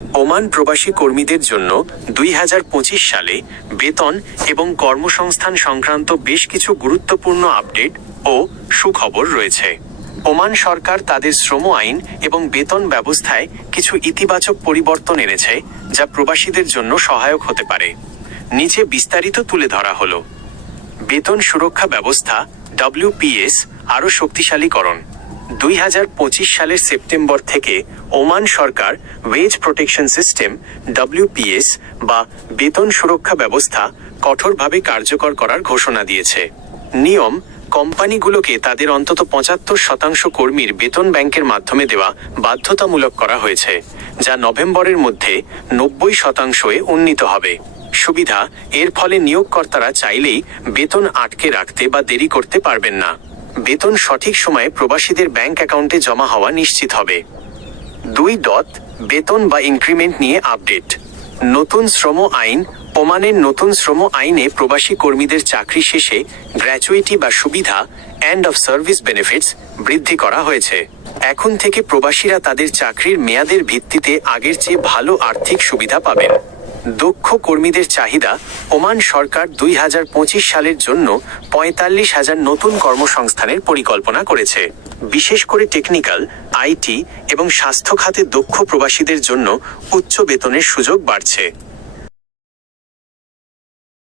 Oman প্রবাসী কর্মীদের জন্য 2025 সালে বেতন এবং কর্মসংস্থান সংক্রান্ত বেশ কিছু গুরুত্বপূর্ণ আপডেট ও সুখবর রয়েছে। ওমান সরকার তাদের শ্রম আইন এবং বেতন ব্যবস্থায় কিছু ইতিবাচক পরিবর্তন এনেছে, যা প্রবাসীদের জন্য সহায়ক হতে পারে। নিচে বিস্তারিত তুলে ধরা হলো। বেতন সুরক্ষা ব্যবস্থা WPS আরও শক্তিশালীকরণ। 2025 সালের সেপ্টেম্বর থেকে ওমান সরকার ওয়েজ প্রোটেকশন সিস্টেম WPS বা বেতন সুরক্ষা ব্যবস্থা কঠোরভাবে কার্যকর করার ঘোষণা দিয়েছে। নিয়ম: কোম্পানিগুলোকে তাদের অন্তত 75% কর্মীর বেতন ব্যাংকের মাধ্যমে দেওয়া বাধ্যতামূলক করা হয়েছে, যা নভেম্বরের মধ্যে 90%-এ উন্নীত হবে। সুবিধা: এর ফলে নিয়োগকর্তারা চাইলেই বেতন আটকে রাখতে বা দেরি করতে পারবেন না। বেতন সঠিক সময়ে প্রবাসীদের ব্যাংক অ্যাকাউন্টে জমা হওয়া নিশ্চিত হবে। 2. বেতন বা ইনক্রিমেন্ট নিয়ে আপডেট। নতুন শ্রম আইন। ওমানের নতুন শ্রম আইনে প্রবাসী কর্মীদের চাকরি শেষে গ্র্যাচুইটি বা সুবিধা এন্ড অফ সার্ভিস বেনিফিটস বৃদ্ধি করা হয়েছে। এখন থেকে প্রবাসীরা তাদের চাকরির মেয়াদের ভিত্তিতে আগের চেয়ে ভালো আর্থিক সুবিধা পাবেন। দক্ষ কর্মীদের চাহিদা। ওমান সরকার 2025 সালের জন্য 45,000 নতুন কর্মসংস্থানের পরিকল্পনা করেছে। বিশেষ করে টেকনিক্যাল, IT এবং স্বাস্থ্য খাতে দক্ষ প্রবাসীদের জন্য উচ্চ বেতনের সুযোগ বাড়ছে।